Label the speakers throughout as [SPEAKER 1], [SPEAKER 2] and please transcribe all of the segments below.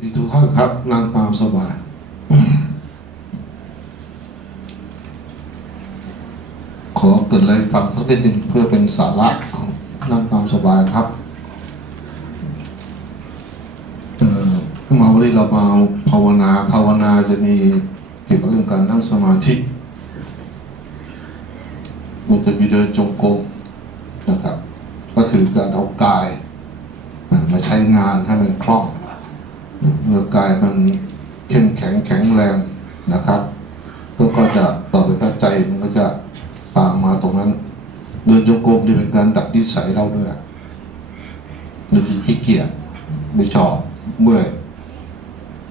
[SPEAKER 1] ดีทุกท่านครับนั่งตามสบายขอเกิดอะไรฟังสักนิดหนึ่งเพื่อเป็นสาระนั่งตามสบายครับเออมาวันนี้เรามาภาวนา ภาวนาจะมีเกี่ยวกับเรื่องการนั่งสมาธิมันจะมีเดินจงกรมนะครับ ก็คือการเอากายมาใช้งานให้มันคล่อง เมื่อกายมันเข้มแข็งแข็งแรงนะครับก็ก็จะต่อไปก็ใจมันก็จะตามมาตรงนั้น เดินจงกรมนี่เป็นการดัดนิสัยเราด้วยบางทีขี้เกียจไม่ชอบเมื่อย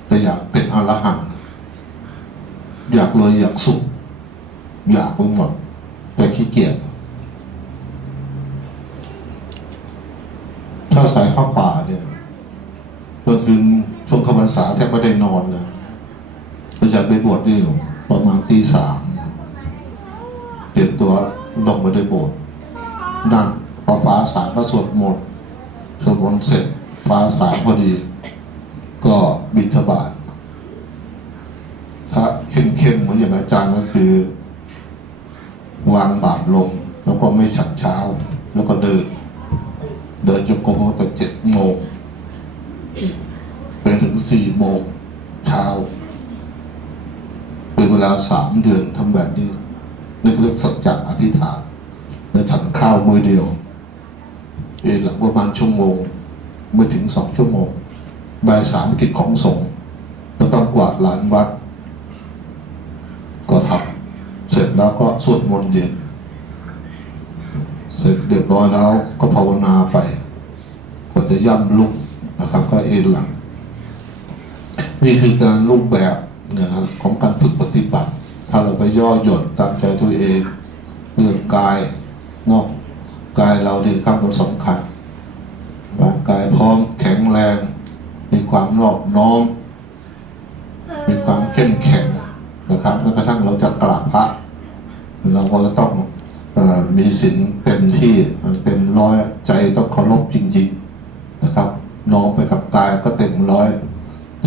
[SPEAKER 1] แต่อยากเป็นอรหันต์อยากรวยอยากสุข อยากไปหมดแต่ขี้เกียจถ้าสายข้าป่าเนี่ยก็คือ รษาแทบไม่ได้นอนเลยประจัดไปบวชนี่ประมาณตีสามเปลี่ยนตัวลงมาในโบสถ์นั่งพอฟ้าสางก็สวดมนต์สวดมนต์เสร็จฟ้าสางพอดี ก็บิณฑบาตถ้าเข้มๆเหมือนอย่างอาจารย์ก็คือ วางบาตรลง แล้วก็ไม่ฉันเช้า แล้วก็เดิน เดินจงกรมตั้งเจ็ดโมง สี่โมงเช้าเป็นเวลาสามเดือนทำแบบนี้นึกเรื่องสัจจะอธิษฐานแล้วฉันข้าวมือเดียวเอหลังประมาณชั่วโมงไม่ถึงสองชั่วโมงบ่ายสามกิจของสงฆ์ก็ต้องกวาดลานวัด ก็ทำเสร็จแล้วก็สวดมนต์เย็นเสร็จเรียบร้อยแล้วก็ภาวนาไปกว่าจะย่ำลุกนะครับ ก็เอนหลัง นี่คือการรูปแบบนะครับของการฝึกปฏิบัติ ถ้าเราไปย่อหย่นตามใจตัวเองเรื่องกายนอกกายเราดีครับมันสำคัญร่างกายพร้อมแข็งแรง มีความรอบน้อม มีความเข้มแข็งนะครับแม้กระทั่งเราจะกราบพระ เราก็จะต้องอมีศีลเต็มที่เต็มร้อยใจต้องเคารพจริงๆนะครับน้อมไปกับกายก็เต็มร้อย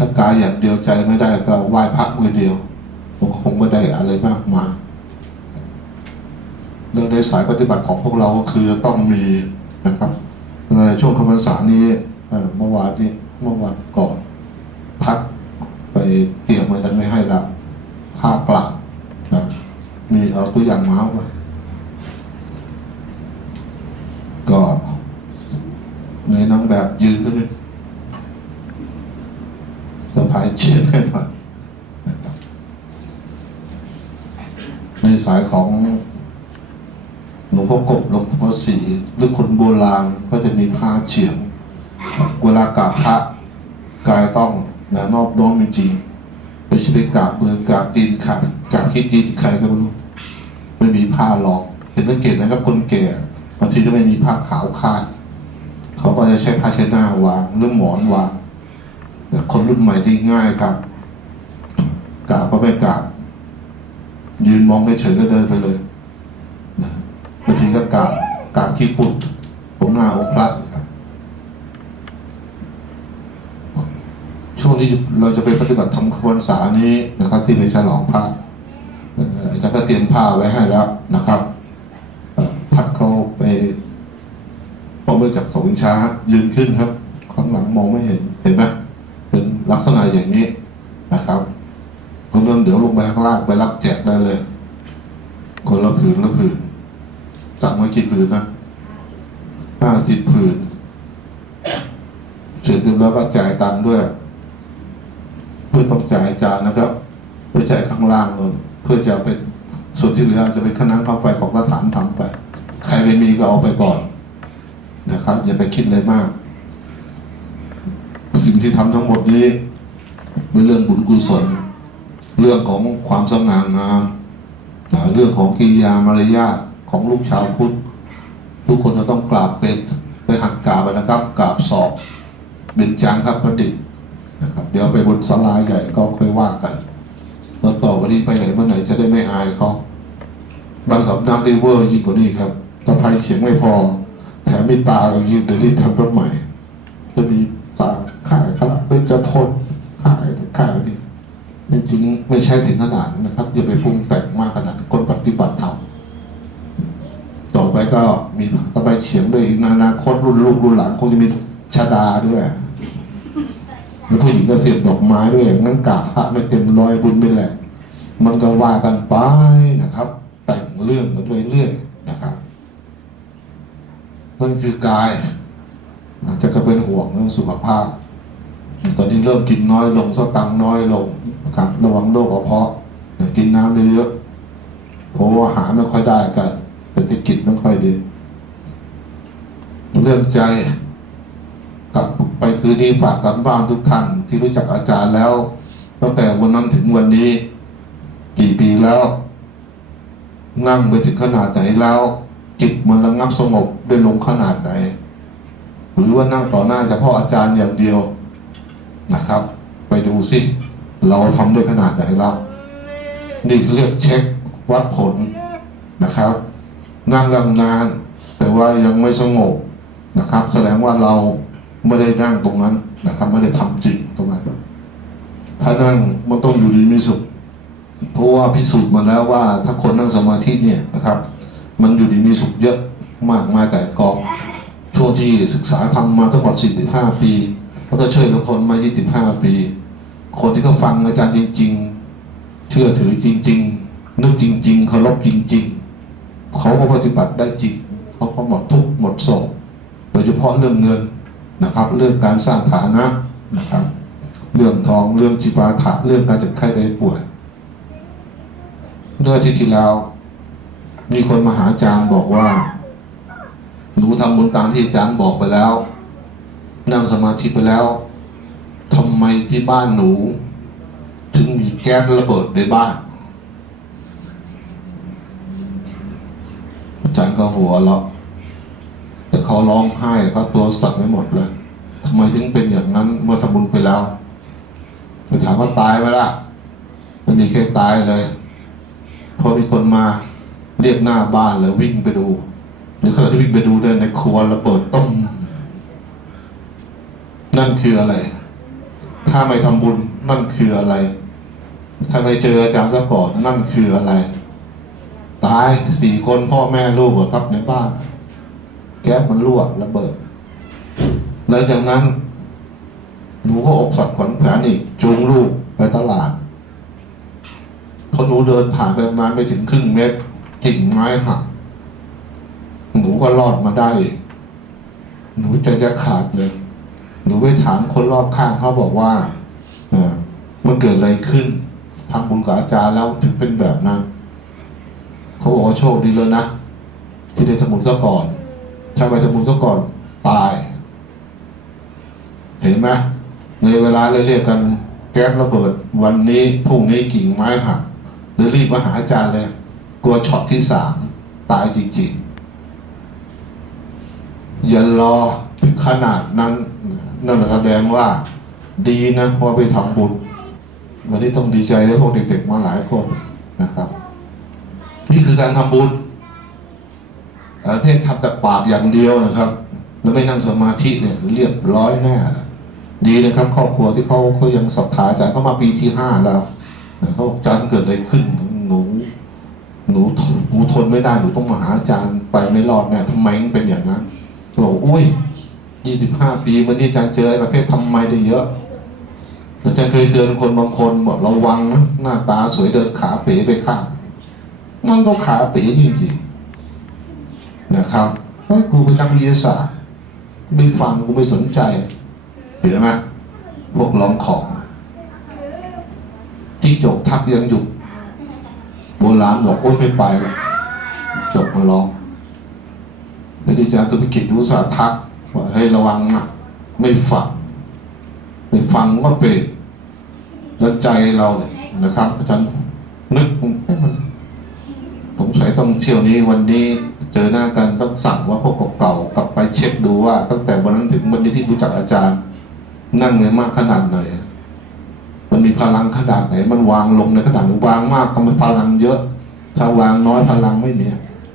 [SPEAKER 1] ถ้ากายอย่างเดียวใจไม่ได้ก็ไหว้พระมือเดียวผมคงไม่ได้อะไรมากมายเรื่องในสายปฏิบัติของพวกเราก็คือต้องมีนะครับในช่วงคำพรรษานี้เมื่อวานนี้เมื่อวันก่อนพักไปเตรียมไว้แต่ไม่ให้ละภาคกลับนะมีเอาตัวอย่างมาไว้ก็ในนางแบบยืนขึ้น เชียร์ให้หน่อยนะครับในสายของหลวงพ่อกบหลวงพ่อศรีหรือคนโบราณก็จะมีผ้าเฉียงเวลากราบพระกายต้องนะนอบน้อมจริงไม่ใช่ไปกราบมือกราบตีนขัดกราบคิดดินใครก็ไม่รู้ไม่มีผ้ารองเห็นสังเกตนะครับคนแก่บางทีก็ไม่มีผ้าขาวคาดเขาก็จะใช้ผ้าเช็ดหน้าวางหรือหมอนวาง คนรุ่นใหม่ที่ง่ายครับกาบก็ไม่กาบยืนมองไม่เฉยก็เดินไปเลยนะบางทีก็กาบกาบขี้ฝุ่นตรงหน้าองค์พระนะครับ ช่วงที่เราจะไปปฏิบัติธรรมขบวนษานี้นะครับ ที่ไปฉลองพระอาจารย์ก็เตรียมผ้าไว้ให้แล้วนะครับพัดเขาไปพอมาจากสงช้ายืนขึ้นครับข้างหลังมองไม่เห็นเห็นไหม ลักษณะอย่างนี้นะครับเพราะนั้นเดี๋ยวลงไปข้างล่างไปรับแจกได้เลย คนละผืนละผืนสั่งมากี่ผืนนะห้าสิบผืนเสร็จเรียบร้อยก็จ่ายตังค์ด้วย เพื่อต้องจ่ายจารย์นะครับเพื่อจ่ายข้างล่างเลยเพื่อจะเป็นส่วนที่เหลือจะเป็นค่าน้ำค่าไฟของสถานทำไป ใครไม่มีก็เอาไปก่อนนะครับ อย่าไปคิดเลยมาก สิ่งที่ทำทั้งหมดนี้ เป็นเรื่องบุญกุศล เรื่องของความสง่างามนะเรื่องของกิริยามารยาทของลูกชาวพุทธทุกคนจะต้องกราบเป็นไปหัดกราบไปนะครับกราบสอบเป็นจางครับประดิษฐ์นะครับ เดี๋ยวไปบนศาลายใหญ่ก็ค่อยว่ากันแล้วต่อวันนี้ไปไหนเมื่อไหร่จะได้ไม่อายเขาบางสำนักได้เวอร์ยิ่งกว่านี้ครับตะไครเสียงไม่พอ แถมมีตาอย่างยิ่งเดี๋ยวนี้ทำรถใหม่จะมี ขายขลับเป็นจะพ้นขายขายดิจริงๆไม่ใช่ถึงขนาดนะครับอย่าไปปรุงแต่งมากขนาดคนปฏิบัติธรรมต่อไปก็มีต่อไปเฉียงด้วยนอนาคตรุ่นลูกรุ่นหลานคงจะมีชาดาด้วยแล้วผู้หญิงก็เสียบดอกไม้ด้วยงั้นกาพระไม่เต็มร้อยบุญไม่แหละมันก็ว่ากันไปนะครับ แต่งเรื่องกันเรื่อยๆนะครับนั่นคือกายอาจจะก็เป็นห่วงเรื่องสุขภาพ ตอนนี้เริ่มกินน้อยลงสตังน้อยลงนะครับระวังโรคกระเพาะกินน้ำเยอะเพราะว่าอาหารไม่ค่อยได้กันเศรษฐกิจไม่ค่อยดี เรื่องใจกลับไปคืนนี้ฝากกันบ้านทุกท่านที่รู้จักอาจารย์แล้วตั้งแต่วันนั้นถึงวันนี้ กี่ปีแล้วนั่งไปถึงขนาดไหนแล้ว จิตมันระงับสงบได้ลงขนาดไหน หรือว่านั่งต่อหน้าเฉพาะอาจารย์อย่างเดียว นะครับ ไปดูสิเราทำได้ขนาดไหนแล้วนี่คือเรียกเช็ควัดผลนะครับ นั่งกันนาน แต่ว่ายังไม่สงบนะครับ แสดงว่าเราไม่ได้นั่งตรงนั้นนะครับ ไม่ได้ทำจริงตรงนั้น ถ้านั่งมันต้องอยู่ดีมีสุขเพราะว่าพิสูจน์มาแล้วว่า ถ้าคนนั่งสมาธิเนี่ยนะครับ มันอยู่ดีมีสุขเยอะมากมายแต่กองช่วงที่ศึกษาทำมาทั้งหมด45 ปี แล้วก็ช่วยเหลือคนมา 25 ปี คนที่เขาฟังอาจารย์จริง ๆ เชื่อถือจริง ๆ นึกจริง ๆ เคารพจริง ๆ เขาก็ปฏิบัติได้จริง เขาก็หมดทุกข์หมดโศกโดยเฉพาะเรื่องเงินนะครับ เรื่องการสร้างฐานะนะครับ เรื่องทองเรื่องจิปาถะเรื่องการเจ็บไข้ได้ป่วยเมื่อที่ที่แล้วมีคนมาหาอาจารย์บอกว่า หนูทำบุญตามที่อาจารย์บอกไปแล้ว นั่งสมาธิไปแล้วทำไมที่บ้านหนู ถึงมีแก๊สระเบิดในบ้านอาจารย์ก็หัวเราะแต่เขาร้องไห้เขาตัวสั่นไปหมดเลยทำไมถึงเป็นอย่างนั้นเมื่อทำบุญไปแล้วไปถามว่าตายไหมล่ะไม่มีใครตายเลยพอมีคนมาเรียกหน้าบ้านเลยวิ่งไปดูหรือขณะที่วิ่งไปดูเดินในครัวระเบิดต้ม นั่นคืออะไร ถ้าไม่ทำบุญนั่นคืออะไร ถ้าไม่เจออาจารย์ซะก่อนนั่นคืออะไร ตายสี่คนพ่อแม่ลูกครับในบ้าน แก๊สมันรั่วระเบิดหลังจากนั้น หนูก็อกสัดขวัญแขวนอีกจูงลูกไปตลาดพอหนูเดินผ่านไปประมาณไม่ถึงครึ่งเมตรกิ่งไม้หักหนูก็รอดมาได้ หนูใจจะขาดเลย หนูไปถามคนรอบข้างเขาบอกว่าเออมันเกิดอะไรขึ้นทำบุญกับอาจารย์แล้วถึงเป็นแบบนั้นเขาบอกว่าโชคดีแล้วนะที่ได้ทำบุญซะก่อนถ้าไปทำบุญซะก่อนตาย เห็นไหมในเวลาเรียกกันแก๊สระเบิด วันนี้พรุ่งนี้กิ่งไม้หักหรือรีบมาหาอาจารย์เลยกลัวช็อตที่สามตายจริงๆ อย่ารอถึงขนาดนั้น นั่นแสดงว่าดีนะเพราไปทำบุญ วันนี้ต้องดีใจด้วยพวกเด็กๆมาหลายคนนะครับ นี่คือการทำบุญแต่เพียงทำแต่ปากอย่างเดียวนะครับ แล้วไม่นั่งสมาธิเนี่ยเรียบร้อยแน่นะดีนะครับ ครอบครัวที่เขาเขายังศรัทธาอาจารย์เขามาปีที่ห้าแล้วเขาบอกอาจารย์เกิดอะไรขึ้นหนูหนูทนหนูทนไม่ได้หนูต้องมาหาอาจารย์ไปไม่รอดเนี่ยทำไมมันเป็นอย่างนั้นบอกอุ้ย ยี่สิบห้าปีวันนี้อาจารย์เจอไอ้ประเภททำไมได้เยอะอาจารย์เคยเจอคนบางคนบอกระวังนะหน้าตาสวยเดินขาเป๋ไปข้างมันก็ขาเป๋จริงๆนะครับเฮ้ครูเป็นนักวิทยาศาสตร์ไม่ฟังกูไม่สนใจเห็นไหมพวกลอมของที่จกทักยังอยู่โบราณบอกโอ้ยไม่ไปจบมาลองแล้วดีจารย์ตุพิกิจรู้สาทัก ว่าให้ระวังนะไม่ฟังไม่ฟังว่าเปรตแล้วใจเราเนี่ยนะครับ อาจารย์นึกให้มันสงสัยต้องเที่ยวนี้วันนี้เจอหน้ากันต้องสั่งว่าพวกเก่าๆกลับไปเช็คดูว่า ตั้งแต่วันนั้นถึงวันนี้ที่รู้จักอาจารย์ นั่งในมากขนาดไหนมันมีพลังขนาดไหน มันวางลงในขนาดไหนวางมากก็มันพลังเยอะ ถ้าวางน้อยพลังไม่มี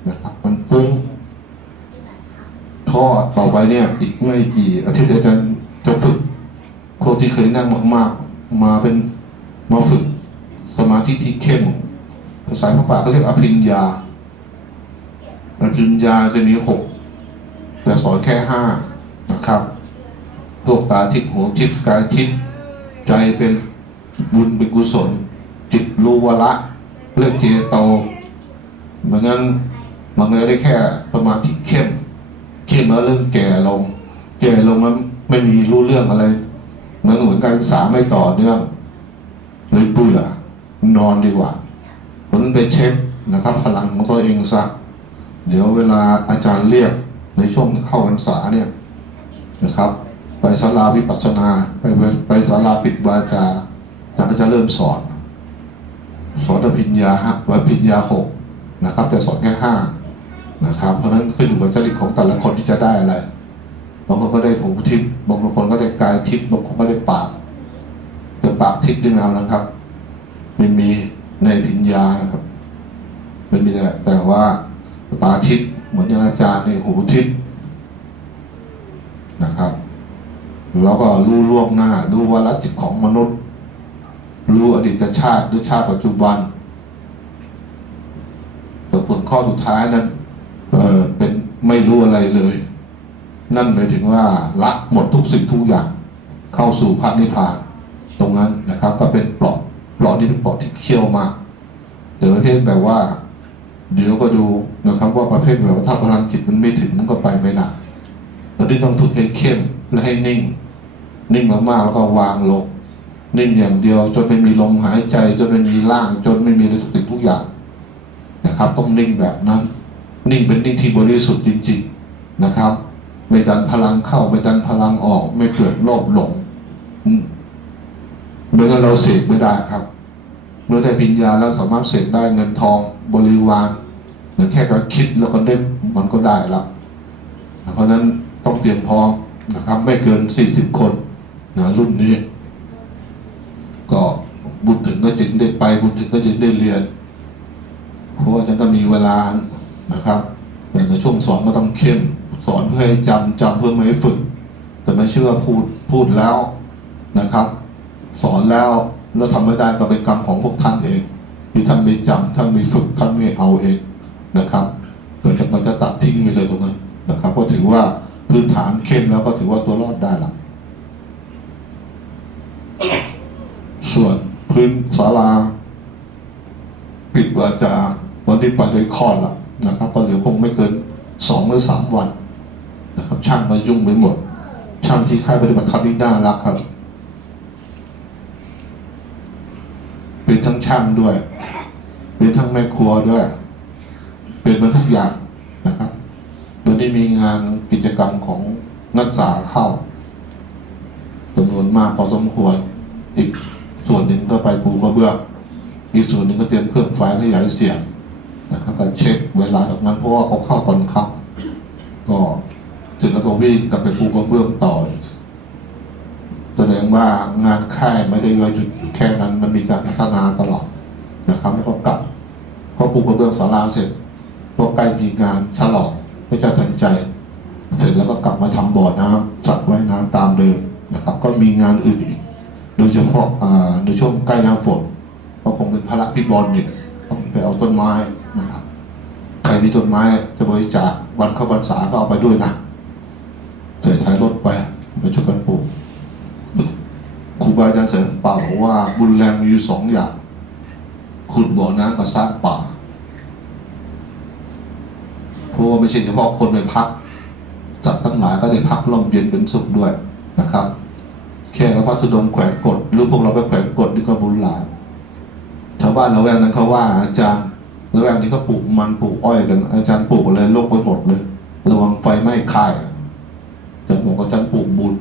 [SPEAKER 1] นะครับ มันฟุ้ง ข้อต่อไปเนี่ย อีกไม่กี่อาทิตย์อาจารย์จะฝึกพวกที่เคยนั่งมากๆ มาเป็นมาฝึกสมาธิที่เข้ม ภาษาพระป่าก็เรียกอภิญญาอภิญญาจะมีหกแต่สอนแค่ห้านะครับพวกตาทิพหูทิพกายทิพใจเป็นบุญเป็นกุศล จิตรู้วละเรื่องเจโตเหมือนงั้นมันเลยได้แค่สมาธิเข้ม เข้มแล้วเริ่มแก่ลง แก่ลงแล้วไม่มีรู้เรื่องอะไรเหมือนเหมือนการศึกษาไม่ต่อเนื่องเลยเบื่อนอนดีกว่าผลไปเช็คนะครับ พลังของตัวเองซะเดี๋ยวเวลาอาจารย์เรียกในช่วงเข้าพรรษาเนี่ยนะครับ ไปศาลาวิปัสสนา ไปไปศาลาปิดวาจาแล้วก็จะเริ่มสอนสอนอภิญญาฮะวัภิญญาหกนะครับ แต่สอนแค่ห้า นะครับ เพราะฉะนั้นขึ้นอยู่กับจริตของแต่ละคนที่จะได้อะไรบางคนก็ได้หูทิพย์บางคนก็ได้กายทิพย์บางคนก็ได้ปากแต่ปากทิพย์นี่ไม่เอานะครับมันมีในอภิญญานะครับ มันมีแต่แต่ว่าตาทิพย์เหมือนอย่างอาจารย์ในหูทิพย์นะครับแล้วก็รู้ล่วงหน้า รู้วาระจิตของมนุษย์ รู้อดีตชาติหรือชาติปัจจุบันแต่ผลข้อสุดท้ายนั้น เออเป็นไม่รู้อะไรเลย นั่นหมายถึงว่าละหมดทุกสิ่งทุกอย่าง เข้าสู่พระนิพพาน ตรงนั้นนะครับ ก็เป็นปลอดปลอดที่เป็นปลอดที่เคี่ยวมากแต่ประเภทแบบว่า เดี๋ยวก็ดูนะครับ ว่าประเภทแบบว่าถ้าพลังจิตมันไม่ถึงมันก็ไปไม่ได้ตอนนี้ต้องฝึกให้เข้มและให้นิ่ง นิ่งมากๆแล้วก็วางลงนิ่งอย่างเดียว จนไม่มีลมหายใจ จนไม่มีร่าง จนไม่มีอะไรทุกสิ่งทุกอย่างนะครับ ต้องนิ่งแบบนั้น นิ่งเป็นนิ่งที่บริสุทธิ์จริง ๆนะครับ ไม่ดันพลังเข้าไม่ดันพลังออก ไม่เกิดโลภหลงอืมเมื่อนั้นเราเสกไม่ได้ครับ เมื่อได้ปิญญาแล้วสามารถเสกได้เงินทองบริวารหรือแค่การคิดแล้วก็นึกมันก็ได้ล้วเพราะฉะนั้นต้องเตรียมพร้อมนะครับ ไม่เกินสี่สิบคนนะรุ่นนี้ ก็บุญถึงก็จึงได้ไปบุญถึงก็จึงได้เรียน เพราะว่าจะต้องมีเวลา นะครับแต่ในช่วงสอนก็ต้องเข้มสอนเพื่อให้จำจำเพื่อไม่ให้ฝึก แต่ไม่ใช่ว่าพูดพูดแล้วนะครับ สอนแล้วแล้วทำไม่ได้ก็เป็นกรรมของพวกท่านเองที่ท่านไม่จำท่านไม่ฝึกท่านไม่เอาเองนะครับเกิดจากมันจะตัดทิ้งไปเลยตรงนั้นนะครับ ก็ถือว่าพื้นฐานเข้มแล้วก็ถือว่าตัวรอดได้ละส่วนพื้นศาลา ปิดวาจาวันที่ไปโดยคลอดละ นะครับก็เหลือคงไม่เกินสองหรือสามวันนะครับ ช่างก็ยุ่งไปหมด ช่างที่ค่ายปฏิบัติธรรมนี่น่ารักครับเป็นทั้งช่างด้วย เป็นทั้งแม่ครัวด้วย เป็นมาทุกอย่างนะครับวันนี้มีงานกิจกรรมของนักศึกษาเข้าจำนวนมากพอสมควร อีกส่วนหนึ่งก็ไปปูกระเบื้องอีกส่วนหนึ่งก็เตรียมเครื่องไฟขยายเสียง นะครับก็เช็คเวลาจากนั้นเพราะว่าเขาเข้าตอนค่ำก็ถึงแล้วก็วิ่งกลับไปปูกระเบื้องต่อแสดงว่างานค่ายไม่ได้ว่าหยุดแค่นั้นมันมีการพัฒนาตลอดนะครับ แล้วก็กลับพอปูกระเบื้องศาลาเสร็จพอใกล้มีงานฉลองพระเจ้าทันใจ เสร็จแล้วก็กลับมาทำบ่อน้ำจัดไว้น้ำตามเดิมนะครับ ก็มีงานอื่นอีกโดยเฉพาะในช่วงใกล้หน้าฝนก็คงเป็นพระพิบอลเนี่ยต้องไปเอาต้นไม้ นะครับใครมีต้นไม้จะบริจาควันเข้าพรรษาก็เอาไปด้วยนะเดี๋ยวท้ายรถไปไปช่วยกันปลูกครูบาอาจารย์เสริมป่าบอกว่าบุญแรงมีอยู่สองอย่าง ขุดบ่อน้ำกับสร้างป่าเพราะว่าไม่ใช่เฉพาะคนไปพักจัดตั้งหลายก็ได้พักลมเย็นเป็นสุขด้วยนะครับ แค่พระธุดงแขวนกฎหรือพวกเราไปแขวนกฎนี่ก็บุญหลายชาวบ้านละแวกนั้นเขาว่าอาจารย์ ละแวกนี้เขาปลูกมันปลูกอ้อยกัน อาจารย์ปลูกอะไรโลกไปหมดเลยระวังไฟไหม้ค่ายอาจารย์บอกว่าอาจารย์ปลูกบุญ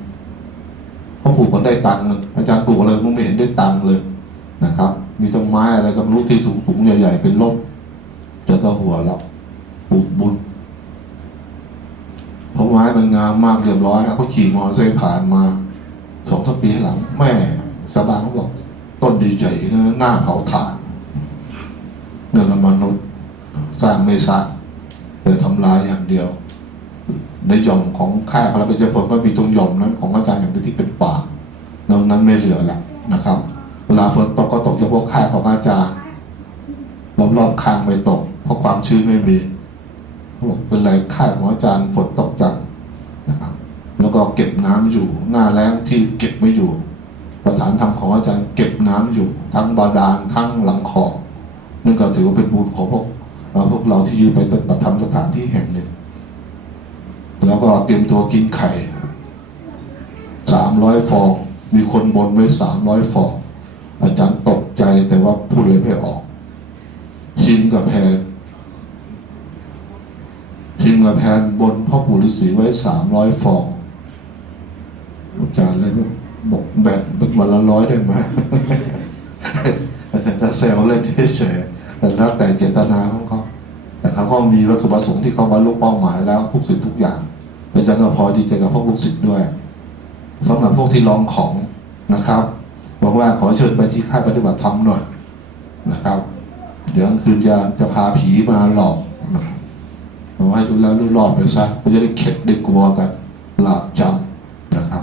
[SPEAKER 1] เพราะปลูกมันได้ตังค์อาจารย์ปลูกอะไรมันไม่เห็นได้ตังค์เลยนะครับ มีต้นไม้อะไรก็ไม่รู้ที่สูงๆใหญ่ๆเป็นร่มจะก็หัวเราปลูกบุญเพราะไม้มันงามมากเรียบร้อยเขาขี่มอเตอร์ไซค์ผ่านมาสองสามปีหลังแม่ชาวบ้านเขาบอก ต้นดีใจหน้าเผาถ่าน เนื่องมนุษย์ สร้างไม่สร้างแต่ทำลายอย่างเดียว ในหย่อมของค่าพระเป็นเจ้าผลก็มีตรงหย่อมนั้นของอาจารย์อย่างเดียวที่เป็นป่านอกนั้นไม่เหลือแล้วนะครับ เวลาฝนตกก็ตกเฉพาะข้าของอาจารย์รอบๆข้างไม่ตก เพราะความชื้นไม่มีเขาบอกเป็นไรข้าของอาจารย์ฝนตกจัดนะครับ แล้วก็เก็บน้ำอยู่ หน้าแล้งที่เก็บไม่อยู่ ประธานธรรมของอาจารย์เก็บน้ำอยู่ ทั้งบาดาลทั้งหลังคอ นั่นก็ถือว่าเป็นบุญของพวกเอ่อพวกเราที่อยู่ไปปฏิบัติธรรมสถานที่แห่งหนึ่ง แล้วก็เตรียมตัวกินไข่สามร้อยฟอง มีคนบนไว้สามร้อยฟอง อาจารย์ตกใจแต่ว่าพูดเลยไม่ออก ชิมกับแพนชิมกับแพนบนพ่อปู่ฤาษีไว้สามร้อยฟอง อาจารย์เลยบอกแบ่งเป็นวันละร้อยได้ไหมแต่แต่เซลเล่นเฉย แต่แล้วแต่เจตนาของเขาแต่เขาก็มีวัตถุประสงค์ที่เขาบรรลุเป้าหมายแล้วทุกสิ่งทุกอย่างอาจารย์ก็พอดีใจกับพวกลูกศิษย์ด้วยสำหรับพวกที่ลองของนะครับบอกว่าขอเชิญไปที่ค่ายปฏิบัติธรรมหน่อยนะครับ เดี๋ยวคืนจะจะพาผีมาหลอกนะครับบอกให้ดูแล้วดูรอดไปซะก็จะได้เข็ดได้กลัวกันหลาบจำนะครับ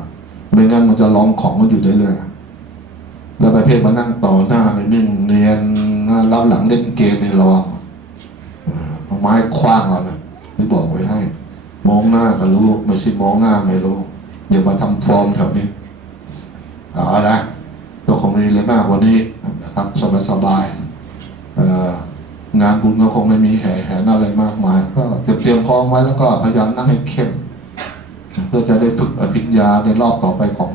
[SPEAKER 1] ไม่งั้นมันจะลองของมันอยู่เรื่อยๆแล้วประเภทมานั่งต่อหน้าในนิ่งเนียน รับหลังเล่นเกมในระวังเอาไม้คว้างเอานะไม่บอกไว้ให้ มองหน้าก็รู้ ไม่ใช่มองหน้าไม่รู้ อย่ามาทำฟอร์มแถวนี้เอาละตัวคงมีเลยมากว่านี้นะครับสบายๆเอ่องานบุญก็คงไม่มีแห่แหนอะไรมากมาย ก็เตรียมเตรียมพร้อมไว้แล้วก็พยายามนั่งให้เข้มเพื่อจะได้ฝึกอภิญญาในรอบต่อไปของ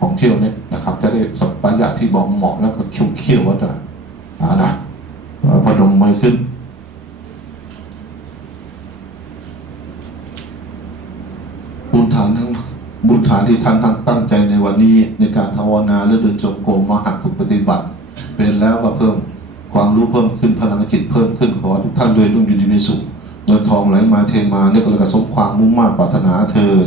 [SPEAKER 1] ของเที่ยวนี้นะครับ จะได้สัมปัญญะที่บอกเหมาะแล้วก็เขี้ยวเขี้ยวๆว่าจะ อ่านะเอาพนมมือขึ้น บุญฐานทั้งบุญฐานที่ท่านตั้งใจในวันนี้ในการภาวนาและเดินจงกรมมาหัดฝึกปฏิบัติ เป็นแล้วก็เพิ่มความรู้เพิ่มขึ้นพลังจิตเพิ่มขึ้นขอทุกท่านด้วยรุ่งอยู่ดีมีสุขเงินทองไหลมาเทมาเนี่ยก็เลยกระสมความมุ่งมั่นปรารถนาเถิด